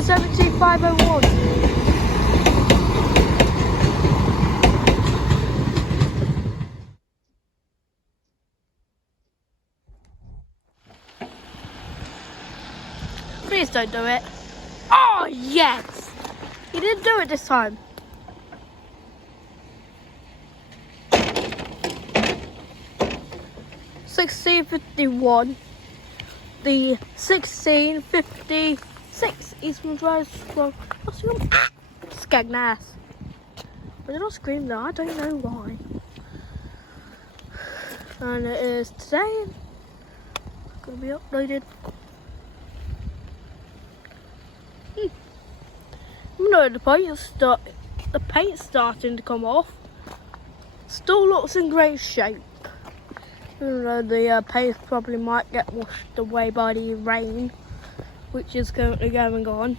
17501. Please don't do it. Oh, yes! He didn't do it this time. $16.51. The 16.56 Eastman Drive from Skegness. But they're not screaming though, I don't know why. And it is today. Gonna be uploaded. No, the paint's starting to come off. Still looks in great shape. Even though the paint probably might get washed away by the rain, which is currently going on.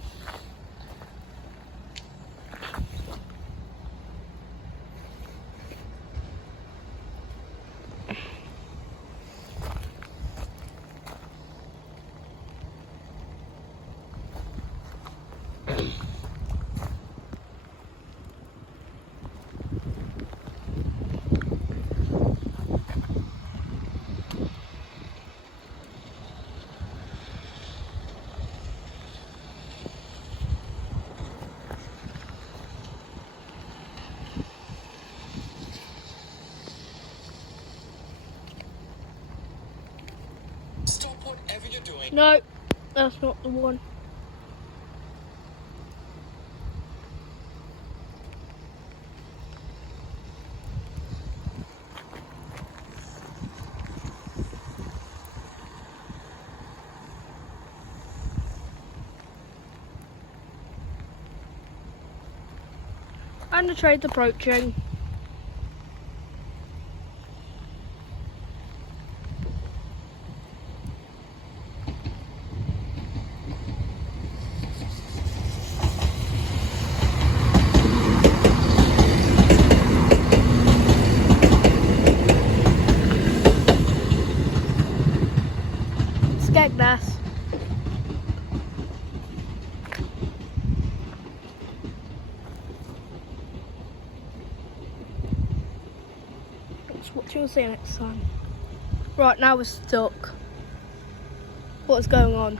Stop whatever you're doing. No, that's not the one. And the train's approaching. Skegness. That's what you'll see next time. Right, now we're stuck. What's going on?